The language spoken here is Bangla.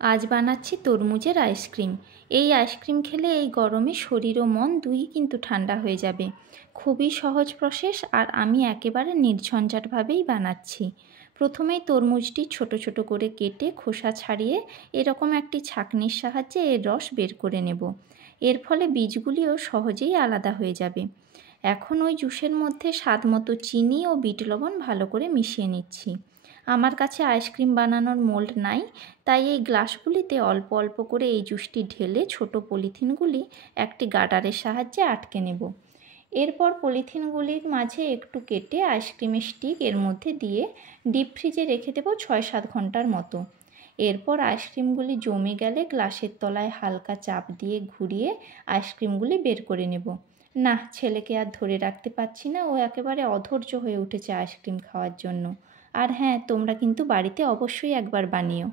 আজ বানাচ্ছি তরমুজের আইসক্রিম। এই আইসক্রিম খেলে এই গরমে শরীর ও মন দুই কিন্তু ঠান্ডা হয়ে যাবে। খুবই সহজ প্রসেস, আর আমি একেবারে নির্ঝঞ্ঝাটভাবেই বানাচ্ছি। প্রথমেই তরমুজটি ছোট ছোট করে কেটে খোসা ছাড়িয়ে এরকম একটি ছাঁকনির সাহায্যে এর রস বের করে নেব। এর ফলে বীজগুলিও সহজেই আলাদা হয়ে যাবে। এখন ওই জুসের মধ্যে স্বাদ মতো চিনি ও বিট লবণ ভালো করে মিশিয়ে নিচ্ছি। আমার কাছে আইসক্রিম বানানোর মোল্ড নাই, তাই এই গ্লাসগুলিতে অল্প অল্প করে এই জুসটি ঢেলে ছোট পলিথিনগুলি একটি গার্ডারের সাহায্যে আটকে নেব। এরপর পলিথিনগুলির মাঝে একটু কেটে আইসক্রিমের স্টিক এর মধ্যে দিয়ে ডিপ ফ্রিজে রেখে দেবো 6-7 ঘন্টার মতো। এরপর আইসক্রিমগুলি জমে গেলে গ্লাসের তলায় হালকা চাপ দিয়ে ঘুরিয়ে আইসক্রিমগুলি বের করে নেব। না, ছেলেকে আর ধরে রাখতে পারছি না, ও একেবারে অধৈর্য হয়ে উঠেছে আইসক্রিম খাওয়ার জন্য। আর হ্যাঁ, তোমরা কিন্তু বাড়িতে অবশ্যই একবার বানিও।